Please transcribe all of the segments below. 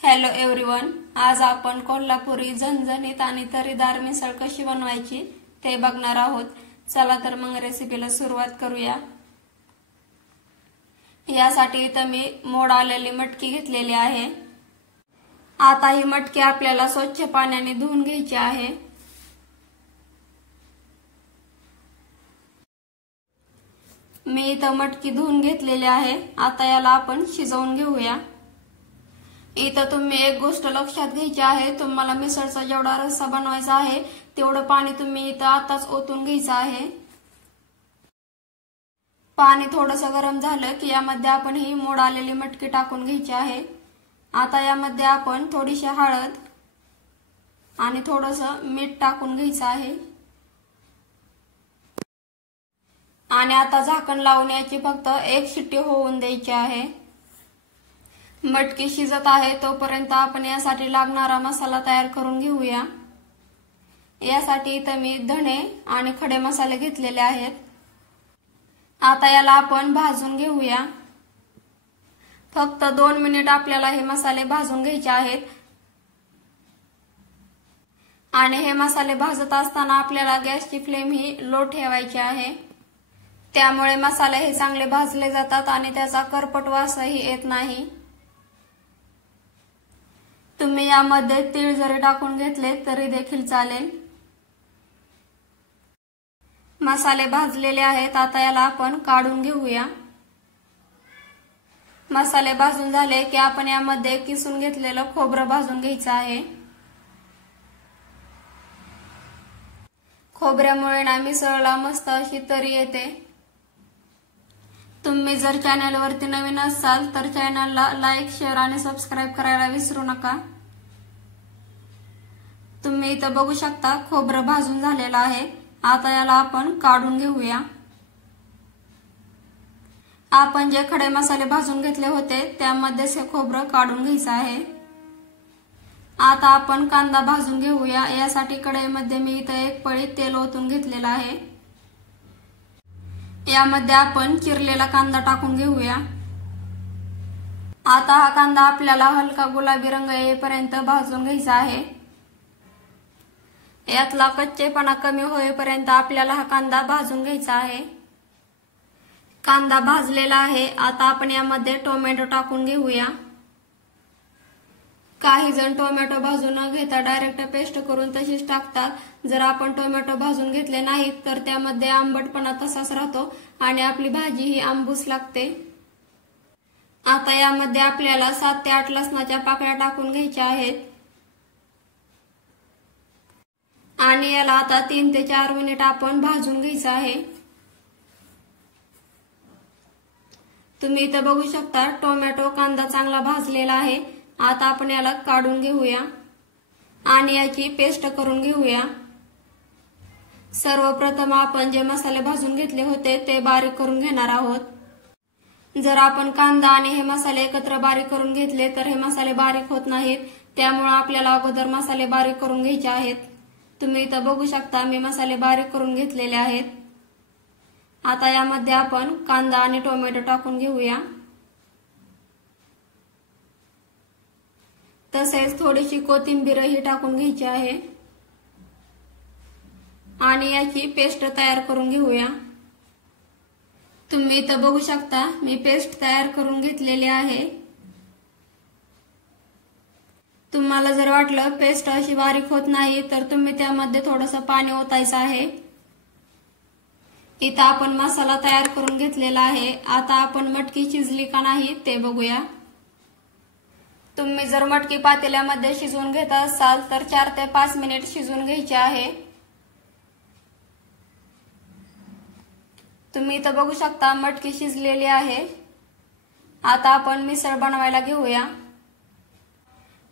Hello everyone, आज आपण कोल्हापुरी झणझणीत आणि तर्रीदार मिसळ कशी बनवायची ते बघणार आहोत। चला तर मग रेसिपीला सुरुवात करूया। यासाठी इथं मी मोड आलेली मटकी घेतलेली आहे। आता ही मटकी आपल्याला स्वच्छ पाण्याने धुवून घ्यायची आहे। मी इथं मटकी धुवून घेतलेली आहे। आता याला आपण शिजवून घेऊया। इथं तुम्ही एक गोष्ट लक्षात घ्यायची आहे, तुम्हाला मिसळचा जेवढा रस्सा बनवायचा आहे तेवढं पाणी तुम्ही इथं आताच ओतून घ्यायचं आहे। पाणी थोडंसं गरम झालं की यामध्ये आपण ही मोड आलेली मटकी टाकून घ्यायची आहे। आता यामध्ये आपण थोडीशी हळद आणि थोडंसं मीठ टाकून घ्यायचं आहे आणि आता झाकण लावून याची फक्त एक शिट्टी होऊन द्यायची आहे। मटकी शिजत आहे तोपर्यंत आपण यासाठी लागणारा मसाला तयार करून घेऊया। यासाठी इथं मी धणे आणि खडे मसाले घेतलेले आहेत। आता याला आपण भाजून घेऊया। फक्त 2 मिनिट आपल्याला हे मसाले भाजून घ्यायचे आहेत आणि हे मसाले भाजत असताना आपल्याला गॅसची फ्लेम ही लो ठेवायची आहे। त्यामुळे मसाले हे चांगले भाजले जातात आणि त्याचा करपट वासही येत नाही। तुम्ही यामध्ये तीळ जरी टाकून घेतले तरी देखील चालेल। मसाले भाजलेले आहेत, आता याला आपण काढून घेऊया। मसाले भाजून झाले की आपण यामध्ये किसून घेतलेलं खोबरं भाजून घ्यायचं आहे। खोबऱ्यामुळे ना मिसळला मस्त अशी तरी येते। तुम्ही जर चॅनलवरती नवीन असाल तर चॅनलला लाईक, शेअर आणि सबस्क्राइब करायला विसरू नका। तुम्ही इथं बघू शकता खोबरं भाजून झालेलं आहे। आता याला आपण काढून घेऊया। आपण जे खडे मसाले भाजून घेतले होते त्यामध्येच हे खोबरं काढून घ्यायचं आहे। आता आपण कांदा भाजून घेऊया। यासाठी कढईमध्ये मी इथं एक पळी तेल ओतून घेतलेलं आहे। यामध्ये आपण चिरलेला कांदा टाकून घेऊया। आता हा कांदा आपल्याला हलका गुलाबी रंग येईपर्यंत भाजून घ्यायचा आहे। यातला कच्चेपणा कमी होईपर्यंत आपल्याला हा कांदा भाजून घ्यायचा आहे। कांदा भाजलेला आहे। आता आपण यामध्ये टोमॅटो टाकून घेऊया। काही जण टोमॅटो भाजून न घेता डायरेक्ट पेस्ट करून तशीच टाकतात। जर आपण टोमॅटो भाजून घेतले नाहीत तर त्यामध्ये आंबटपणा तसाच राहतो आणि आपली भाजी ही आंबूस लागते। आता यामध्ये आपल्याला 7 ते 8 लसणाच्या पाकळ्या टाकून घ्यायच्या आहेत आणि याला आता 3 ते 4 मिनिट आपण भाजून घ्यायचं आहे। तुम्ही इथं बघू शकता टोमॅटो कांदा चांगला भाजलेला आहे। आता आपण याला काढून घेऊया आणि याची पेस्ट करून घेऊया। सर्वप्रथम आपण जे मसाले भाजून घेतले होते ते बारीक करून घेणार आहोत। जर आपण कांदा आणि हे मसाले एकत्र बारीक करून घेतले तर हे मसाले बारीक होत नाहीत, त्यामुळे आपल्याला अगोदर मसाले बारीक करून घ्यायचे आहेत। तुम्ही इथं बघू शकता मी मसाले बारीक करून घेतलेले आहेत। आता यामध्ये आपण कांदा आणि टोमॅटो टाकून घेऊया। तसेच थोडीशी कोथिंबीरही टाकून घ्यायची आहे आणि याची पेस्ट तयार करून घेऊया। तुम्ही इथं बघू शकता मी पेस्ट तयार करून घेतलेली आहे। तुम्हाला जर वाटलं पेस्ट अशी बारीक होत नाही तर तुम्ही त्यामध्ये थोडंसं पाणी ओतायचं आहे। इथं आपण मसाला तयार करून घेतलेला आहे। आता आपण मटकी शिजली का नाही ते बघूया। तुम्ही जर मटकी पातेल्यामध्ये शिजवून घेत असाल तर 4 ते 5 मिनिट शिजवून घ्यायची आहे। तुम्ही इथं बघू शकता मटकी शिजलेली आहे। आता आपण मिसळ बनवायला घेऊया।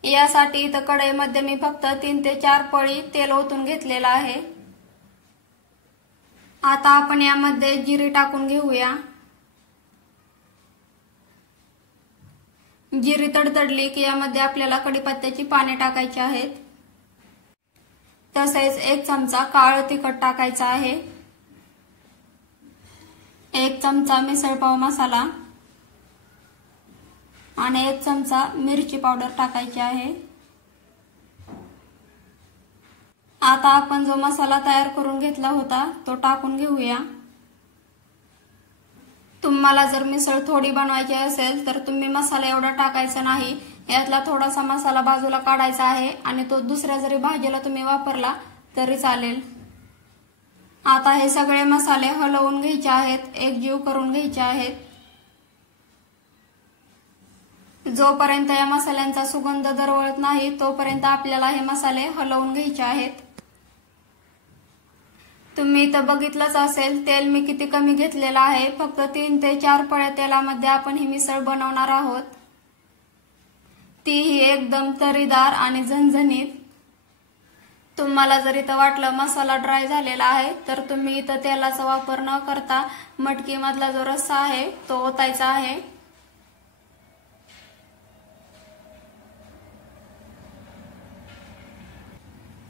यासाठी इथं कढईमध्ये मी फक्त 3 ते 4 पळी तेल ओतून घेतलेलं आहे। आता आपण यामध्ये जिरे टाकून घेऊया। जिरे तडतडली की यामध्ये आपल्याला कढीपत्त्याची पाने टाकायची आहेत। तसेच 1 चमचा काळं तिखट टाकायचं आहे, 1 चमचा मिसळ पाव मसाला, आणि 1 चमचा मिरची पावडर टाकायची आहे। आता आपण जो मसाला तयार करून घेतला होता तो टाकून घेऊया। तुम्हाला जर मिसळ थोडी बनवायची असेल तर तुम्ही मसाला एवढा टाकायचा नाही, यातला थोडासा मसाला बाजूला काढायचा आहे आणि तो दुसऱ्या जरी भाजीला तुम्ही वापरला तरी चालेल। आता हे सगळे मसाले हलवून घ्यायचे आहेत, एकजीव करून घ्यायचे आहेत। जोपर्यंत या मसाल्यांचा सुगंध दरवळत नाही तोपर्यंत आपल्याला हे मसाले हलवून घ्यायचे आहेत। तुम्ही इथं बघितलंच असेल तेल मी किती कमी घेतलेलं आहे, फक्त 3 ते 4 पळ्या तेलामध्ये आपण ही मिसळ बनवणार आहोत। तीही एकदम तरीदार आणि झणझणीत। तुम्हाला जर इथं वाटलं मसाला ड्राय झालेला आहे तर तुम्ही इथं तेलाचा वापर न करता मटकी मधला जो रस्सा आहे तो ओतायचा आहे।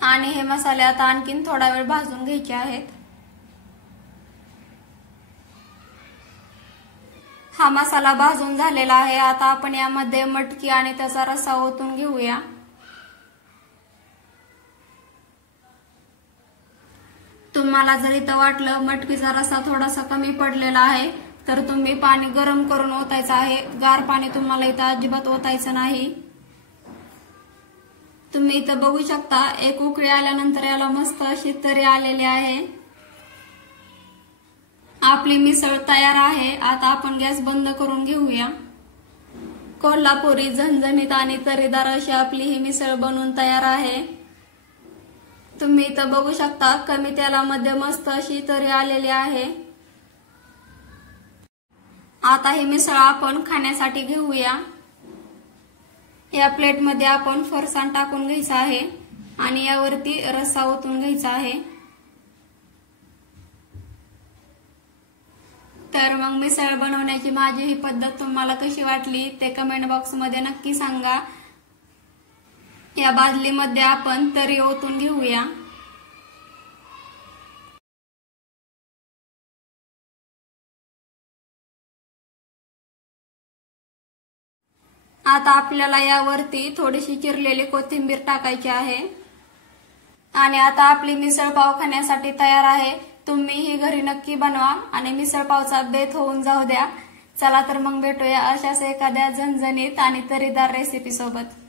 आणि हे मसाले आता आणखीन थोडा वेळ भाजून घ्यायचे आहेत। हा मसाला भाजून झालेला आहे। आता आपण यामध्ये मटकी आणि त्याचा रस्सा ओतून घेऊया। तुम्हाला जर इथं वाटलं मटकीचा रस्सा थोडासा कमी पडलेला आहे तर तुम्ही पाणी गरम करून ओतायचं आहे। गार पाणी तुम्हाला इथं अजिबात ओतायचं नाही। तुम्ही इथं बघू शकता 1 उकळी आल्यानंतर याला मस्त अशी तरी आलेली आहे। आपली मिसळ तयार आहे। आता आपण गॅस बंद करून घेऊया। कोल्हापुरी झणझणीत आणि तरीदार अशी आपली ही मिसळ बनवून तयार आहे। तुम्ही इथं बघू शकता कमी तेलामध्ये मस्त अशी तरी आलेली आहे। आता ही मिसळ आपण खाण्यासाठी घेऊया। या प्लेटमध्ये आपण फरसाण टाकून घ्यायचं आहे आणि यावरती रस्सा ओतून घ्यायचा आहे। तर मग मिसळ बनवण्याची माझी ही पद्धत तुम्हाला कशी वाटली ते कमेंट बॉक्स मध्ये नक्की सांगा। या बादलीमध्ये आपण तरी ओतून घेऊया। आता आपल्याला यावरती थोडीशी चिरलेली कोथिंबीर टाकायची आहे। आणि आता आपली मिसळ पाव खाण्यासाठी तयार आहे। तुम्ही ही घरी नक्की बनवा आणि मिसळ पावचा बेत होऊन जाऊ द्या। चला तर मग भेटूया अशाच एखाद्या झणझणीत आणि तरीदार रेसिपी सोबत।